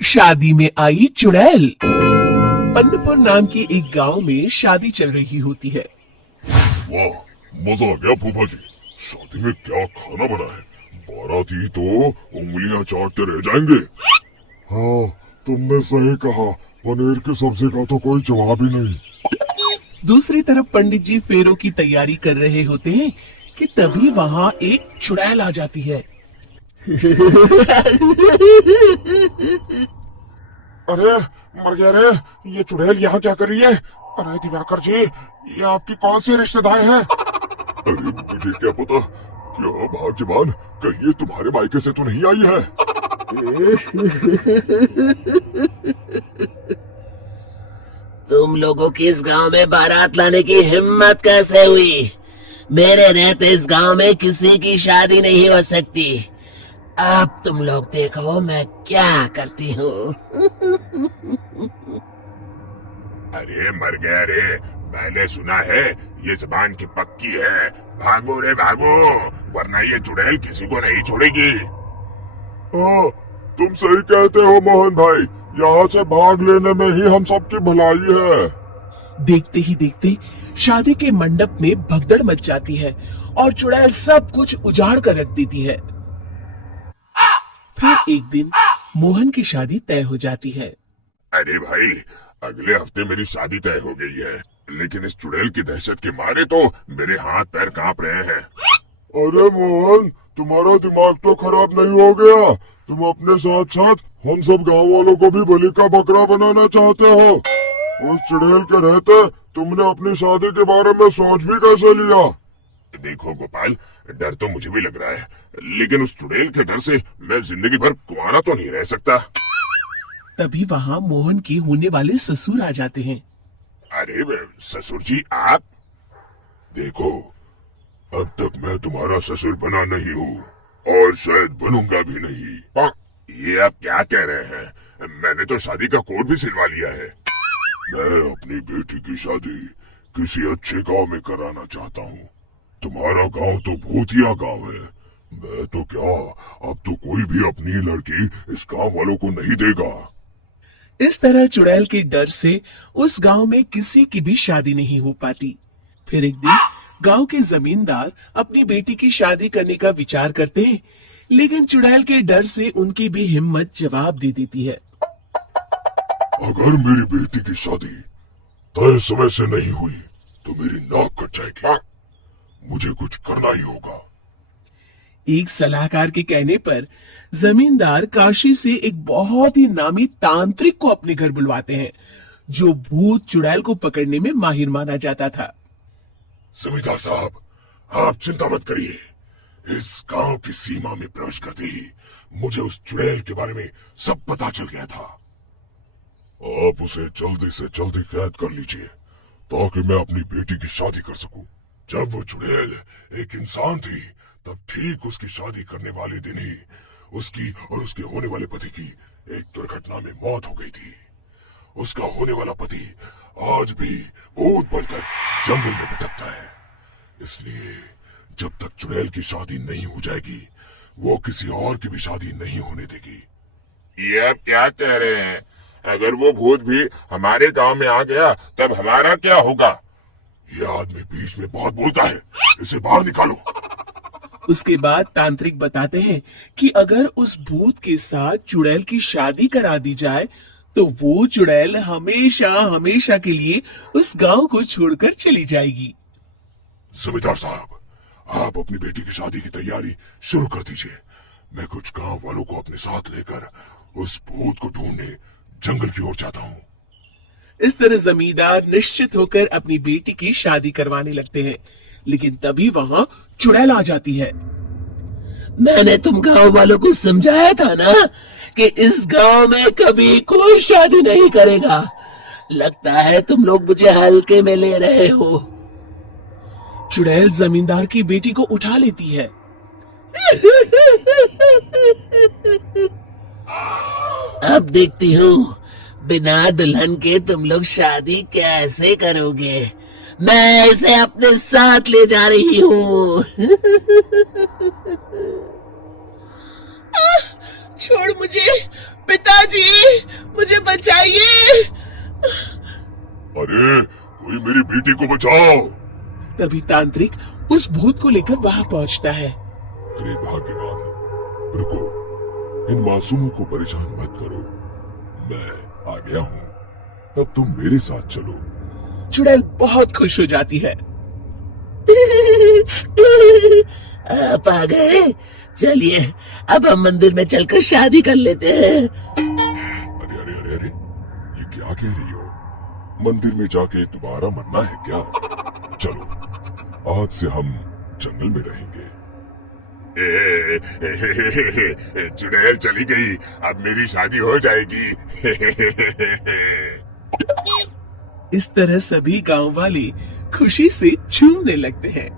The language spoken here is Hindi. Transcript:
शादी में आई चुड़ैल। अन्नपुर नाम की एक गांव में शादी चल रही होती है। वाह, मजा आ गया फूफा जी। शादी में क्या खाना बना है? बाराती तो उंगलियां चाटते रह जाएंगे। हाँ, तुमने सही कहा। पनीर की सब्जी का तो कोई जवाब ही नहीं। दूसरी तरफ पंडित जी फेरों की तैयारी कर रहे होते हैं कि तभी वहाँ एक चुड़ैल आ जाती है। अरे मर गया रे, ये चुड़ैल यहाँ क्या कर रही है? अरे दिवाकर जी, ये आपकी कौन सी रिश्तेदार है? अरे मुझे क्या पता। क्या भाग्यवान, कहीं ये तुम्हारे मायके से तो नहीं आई है? तुम लोगों की इस गांव में बारात लाने की हिम्मत कैसे हुई? मेरे रहते इस गांव में किसी की शादी नहीं हो सकती। अब तुम लोग देखो मैं क्या करती हूँ। अरे मर गया रे, मैंने सुना है ये जबान की पक्की है। भागो रे भागो, वरना ये चुड़ैल किसी को नहीं छोड़ेगी। हाँ, तुम सही कहते हो मोहन भाई। यहाँ से भाग लेने में ही हम सबकी भलाई है। देखते ही देखते शादी के मंडप में भगदड़ मच जाती है और चुड़ैल सब कुछ उजाड़ कर रख देती है। फिर एक दिन मोहन की शादी तय हो जाती है। अरे भाई, अगले हफ्ते मेरी शादी तय हो गई है, लेकिन इस चुड़ैल की दहशत के मारे तो मेरे हाथ पैर कांप रहे हैं। अरे मोहन, तुम्हारा दिमाग तो खराब नहीं हो गया? तुम अपने साथ साथ हम सब गांव वालों को भी बलि का बकरा बनाना चाहते हो? उस चुड़ैल के रहते तुमने अपनी शादी के बारे में सोच भी कैसे लिया? देखो गोपाल, डर तो मुझे भी लग रहा है, लेकिन उस चुड़ैल के डर से मैं जिंदगी भर कुंवारा तो नहीं रह सकता। तभी वहाँ मोहन के होने वाले ससुर आ जाते हैं। अरे ससुर जी, आप देखो, अब तक मैं तुम्हारा ससुर बना नहीं हूँ और शायद बनूंगा भी नहीं। ये आप क्या कह रहे हैं? मैंने तो शादी का कोड भी सिलवा लिया है। मैं अपनी बेटी की शादी किसी अच्छे गांव में कराना चाहता हूँ। तुम्हारा गांव तो भूतिया गांव है। मैं तो क्या, अब तो कोई भी अपनी लड़की इस गांव वालों को नहीं देगा। इस तरह चुड़ैल के डर से उस गांव में किसी की भी शादी नहीं हो पाती। फिर एक दिन गांव के जमींदार अपनी बेटी की शादी करने का विचार करते हैं, लेकिन चुड़ैल के डर से उनकी भी हिम्मत जवाब दे देती है। अगर मेरी बेटी की शादी तय समय से नहीं हुई तो मेरी नाक कट जाएगी। मुझे कुछ करना ही होगा। एक सलाहकार के कहने पर जमींदार काशी से एक बहुत ही नामी तांत्रिक को अपने घर बुलवाते हैं, जो भूत चुड़ैल को पकड़ने में माहिर माना जाता था। जमींदार साहब, आप चिंता मत करिए। इस गांव की सीमा में प्रवेश करते ही मुझे उस चुड़ैल के बारे में सब पता चल गया था। आप उसे जल्दी से जल्दी कैद कर लीजिए ताकि मैं अपनी बेटी की शादी कर सकूं। जब वो चुड़ैल एक इंसान थी, तब ठीक उसकी शादी करने वाले दिन ही उसकी और उसके होने वाले पति की एक दुर्घटना में मौत हो गई थी। उसका होने वाला पति आज भी भूत बनकर जंगल में भटकता है। इसलिए जब तक चुड़ैल की शादी नहीं हो जाएगी, वो किसी और की भी शादी नहीं होने देगी। ये आप क्या कह रहे हैं? अगर वो भूत भी हमारे गांव में आ गया तब हमारा क्या होगा? ये आदमी बीच में बहुत बोलता है, इसे बाहर निकालो। उसके बाद तांत्रिक बताते हैं कि अगर उस भूत के साथ चुड़ैल की शादी करा दी जाए तो वो चुड़ैल हमेशा हमेशा के लिए उस गांव को छोड़कर चली जाएगी। जमींदार साहब, आप अपनी बेटी की शादी की तैयारी शुरू कर दीजिए। मैं कुछ गांव वालों को अपने साथ लेकर उस भूत को ढूंढने जंगल की ओर जाता हूँ। इस तरह जमींदार निश्चित होकर अपनी बेटी की शादी करवाने लगते हैं, लेकिन तभी वहाँ चुड़ैल आ जाती है। मैंने तुम गांव वालों को समझाया था ना कि इस गांव में कभी कोई शादी नहीं करेगा। लगता है तुम लोग मुझे हल्के में ले रहे हो। चुड़ैल जमींदार की बेटी को उठा लेती है। अब देखती हूँ बिना दुल्हन के तुम लोग शादी कैसे करोगे। मैं इसे अपने साथ ले जा रही हूँ। छोड़ मुझे, पिताजी, मुझे बचाइए। अरे कोई मेरी बेटी को बचाओ। तभी तांत्रिक उस भूत को लेकर वहां पहुंचता है। अरे भाग्यवान, रुको, इन मासूमों को परेशान मत करो, मैं आ गया हूँ, अब तुम मेरे साथ चलो। चुड़ैल बहुत खुश हो जाती है। आप आ गए, चलिए अब हम मंदिर में चलकर शादी कर लेते हैं। अरे अरे अरे अरे, ये क्या कह रही हो? मंदिर में जाके दोबारा मरना है क्या? चलो, आज से हम जंगल में रहेंगे। चुड़ैल चली गई, अब मेरी शादी हो जाएगी। इस तरह सभी गांव वाले खुशी से झूमने लगते हैं।